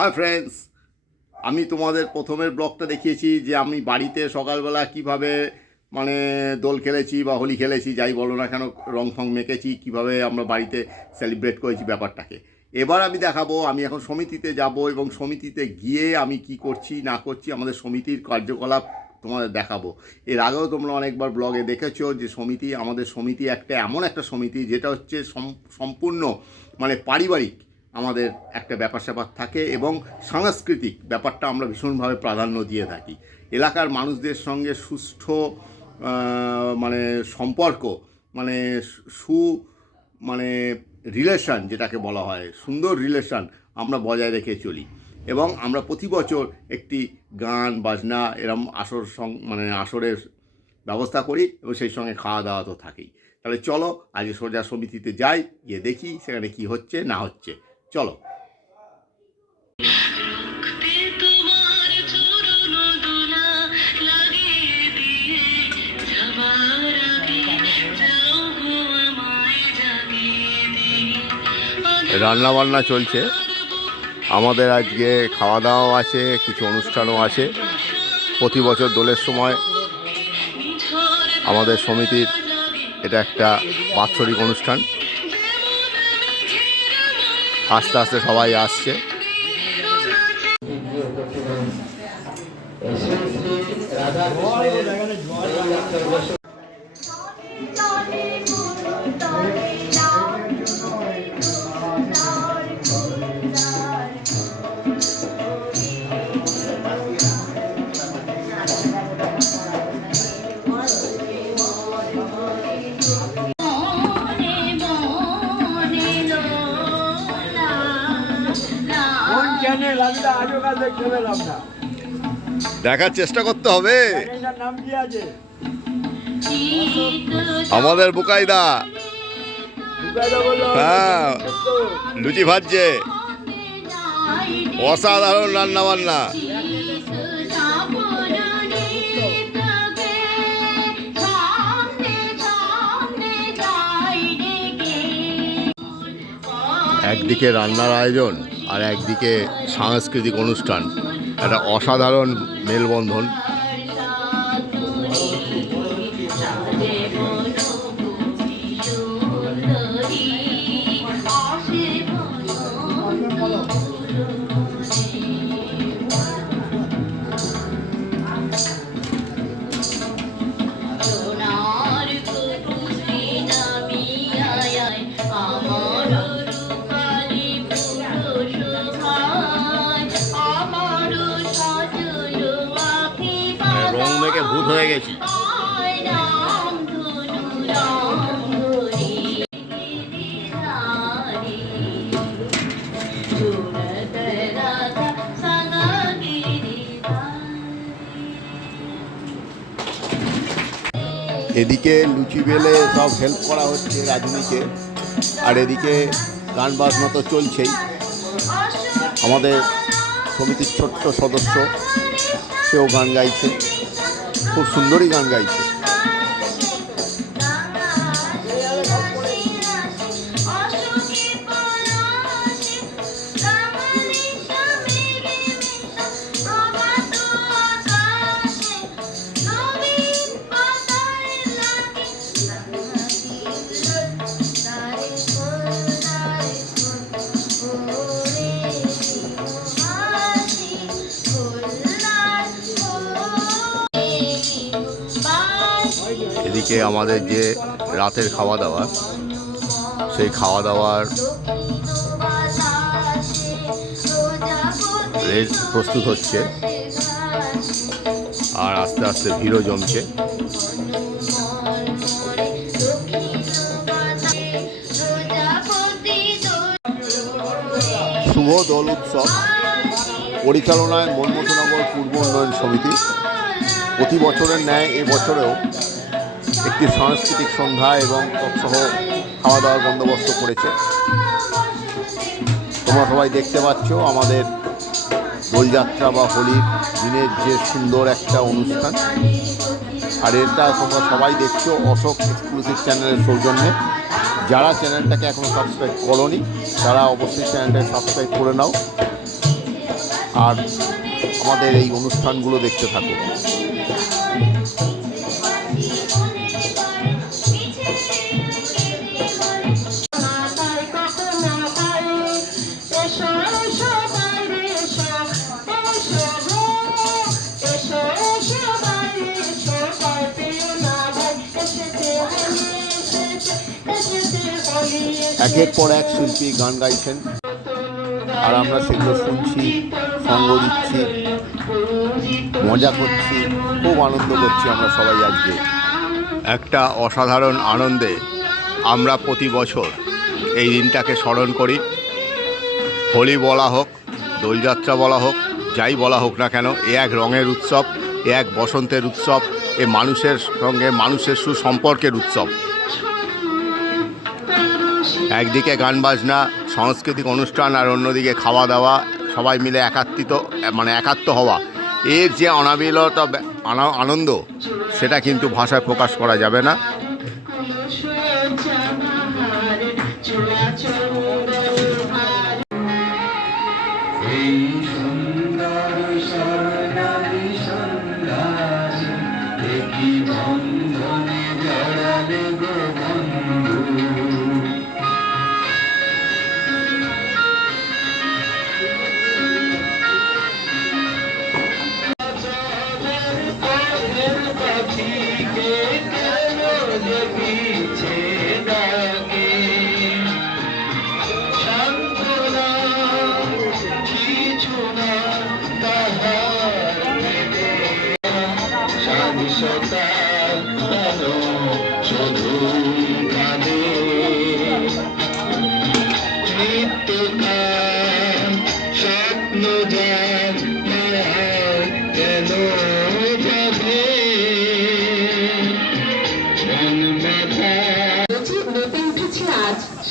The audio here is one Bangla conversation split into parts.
হাই ফ্রেন্ডস, আমি তোমাদের প্রথমের ব্লগটা দেখিয়েছি যে আমি বাড়িতে সকালবেলা কিভাবে মানে দোল খেলেছি বা হোলি খেলেছি, যাই বলো না কেন, রং ফং মেখেছি, কিভাবে আমরা বাড়িতে সেলিব্রেট করেছি ব্যাপারটাকে। এবার আমি দেখাবো, আমি এখন সমিতিতে যাব এবং সমিতিতে গিয়ে আমি কি করছি না করছি, আমাদের সমিতির কার্যকলাপ তোমাদের দেখাবো। এর আগেও তোমরা অনেকবার ব্লগে দেখেছো যে আমাদের সমিতি এমন একটা সমিতি যেটা হচ্ছে সম্পূর্ণ মানে পারিবারিক। আমাদের একটা ব্যাপার স্যাপার থাকে এবং সাংস্কৃতিক ব্যাপারটা আমরা ভীষণভাবে প্রাধান্য দিয়ে থাকি। এলাকার মানুষদের সঙ্গে সুষ্ঠু মানে সম্পর্ক, মানে সু মানে রিলেশন যেটাকে বলা হয়, সুন্দর রিলেশন আমরা বজায় রেখে চলি। এবং আমরা প্রতি বছর একটি গান বাজনা এরম আসরের ব্যবস্থা করি এবং সেই সঙ্গে খাওয়া দাওয়া তো থাকেই। তাহলে চলো আজকে সোজা সমিতিতে যাই, গিয়ে দেখি সেখানে কি হচ্ছে না হচ্ছে। চলো। রান্না বান্না চলছে, আমাদের আজকে খাওয়া দাওয়াও আছে, কিছু অনুষ্ঠানও আছে। প্রতি বছর দোলের সময় আমাদের সমিতির এটা একটা বাৎসরিক অনুষ্ঠান। আস্তে আস্তে সবাই আসছে। দেখার চেষ্টা করতে হবে। আমাদের বুকাইদা, হ্যাঁ, লুচি ভাজছে, অসাধারণ রান্না বান্না। একদিকে রান্নার আয়োজন আর একদিকে সাংস্কৃতিক অনুষ্ঠান, একটা অসাধারণ মেলবন্ধন। রং মেখে ভূত হয়ে গেছি। এদিকে লুচি বেলে সব হেল্প করা হচ্ছে রাজনীকে, আর এদিকে গান বাজনা তো চলছেই। আমাদের সমিতির ছোট্ট সদস্য, সেও গান গাইছে, খুব সুন্দরই গান গাইছে। এদিকে আমাদের যে রাতের খাওয়া দাওয়া, সেই খাওয়া দাওয়ার প্রস্তুত হচ্ছে, আর আস্তে আস্তে ভিড়ও জমছে। শুভ দোল উৎসব পরিচালনায় মনমোহননগর পূর্ব উন্নয়ন সমিতি প্রতি বছরের ন্যায় এবছরেও একটি সাংস্কৃতিক সন্ধ্যা এবং তৎসহ খাওয়া দাওয়ার বন্দোবস্ত করেছে। তোমরা সবাই দেখতে পাচ্ছ আমাদের দোলযাত্রা বা হোলির দিনের যে সুন্দর একটা অনুষ্ঠান, আর এটা তোমরা সবাই দেখছো অশোক এক্সক্লুসিভ চ্যানেলের সৌজন্যে। যারা চ্যানেলটাকে এখনও সাবস্ক্রাইব করোনি তারা অবশ্যই চ্যানেলটাকে সাবস্ক্রাইব করে নাও। আর আমাদের এই অনুষ্ঠানগুলো দেখতে থাকো। একের পর এক শিল্পী গান গাইছেন আর আমরা সেগুলো শুনছি, সঙ্গ দিচ্ছি, মজা করছি, খুব আনন্দ করছি আমরা সবাই। আজকে একটা অসাধারণ আনন্দে আমরা প্রতি বছর এই দিনটাকে স্মরণ করি। হোলি বলা হোক, দোলযাত্রা বলা হোক, যাই বলা হোক না কেন, এ এক রঙের উৎসব, এ এক বসন্তের উৎসব, এ মানুষের সঙ্গে মানুষের সুসম্পর্কের উৎসব। একদিকে গান বাজনা, সাংস্কৃতিক অনুষ্ঠান, আর অন্যদিকে খাওয়া দাওয়া, সবাই মিলে একাত্ম হওয়া, এর যে অনাবিলতা আনন্দ, সেটা কিন্তু ভাষায় প্রকাশ করা যাবে না।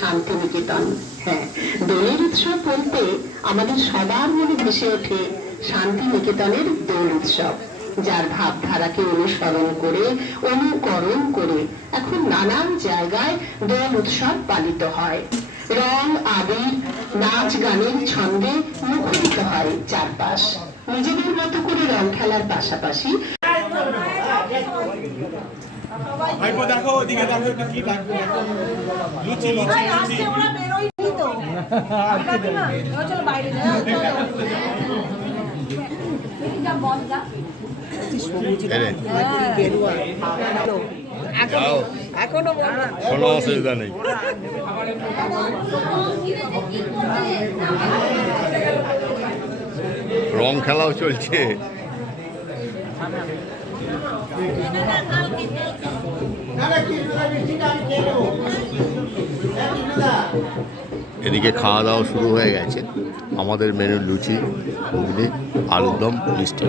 শান্তিনিকেতন। হ্যাঁ, দোলের উৎসব বলতে আমাদের সবার মনে ভেসে ওঠে শান্তিনিকেতনের দোল উৎসব, যার ভাবধারাকে অনুসরণ করে, অনুকরণ করে এখন নানান জায়গায় দোল উৎসব পালিত হয়। রং, আবির, নাচ গানের ছন্দে মুখরিত হয় চারপাশ। নিজেদের মতো করে রং খেলার পাশাপাশি দেখো ওদিকে দেখো একটু কি লাগবে লুচি লুচি লুচি ওরা বেরোই তো চলো বাইরে যা বল যা এখনো কোনো অসুবিধা নেই। রং খেলাও চলছে। এদিকে খাওয়া দাওয়া শুরু হয়ে গেছে। আমাদের মেনু লুচি, ঘুগনি, আলুর দম, মিষ্টি।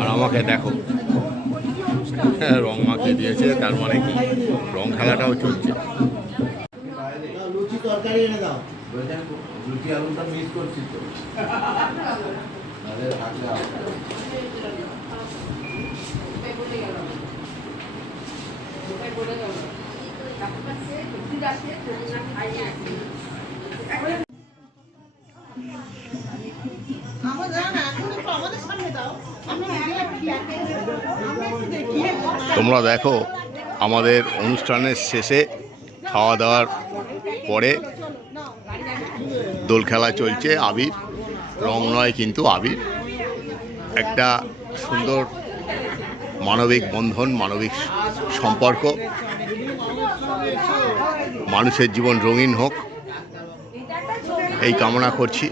আর আমাকে দেখো, রং মাখিয়ে দিয়েছে, তার মানে কি রং খেলাটাও চলছে। লুচি তরকারি এনে দাও। লুচি আলুটা মিস করছি তো। তোমরা দেখো, আমাদের অনুষ্ঠানের শেষে খাওয়া দাওয়ার পরে দোল খেলা চলছে। আবির, রং নয় কিন্তু আবির। একটা সুন্দর মানবিক বন্ধন, মানবিক সম্পর্ক। মানুষের জীবন রঙিন হোক, এই কামনা করছি।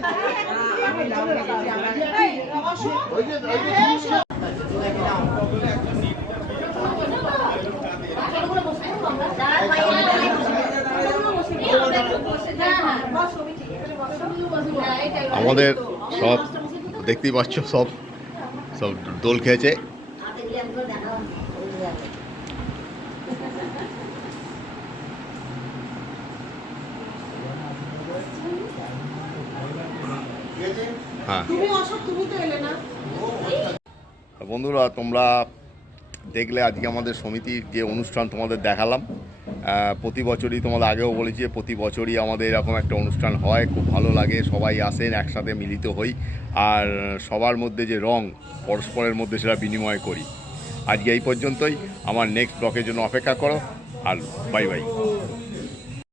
আমাদের সব দেখতেই পাচ্ছ, সব দোল খেয়েছে। হ্যাঁ বন্ধুরা, তোমরা দেখলে আজকে আমাদের সমিতির যে অনুষ্ঠান তোমাদের দেখালাম। প্রতি বছরই তোমাদের আগেও বলেছি যে প্রতি বছরই আমাদের এরকম একটা অনুষ্ঠান হয়, খুব ভালো লাগে, সবাই আসেন, একসাথে মিলিত হই, আর সবার মধ্যে যে রং পরস্পরের মধ্যে সেটা বিনিময় করি। আজকে এই পর্যন্তই। আমার নেক্সট ব্লকের জন্য অপেক্ষা করো, আর বাই বাই।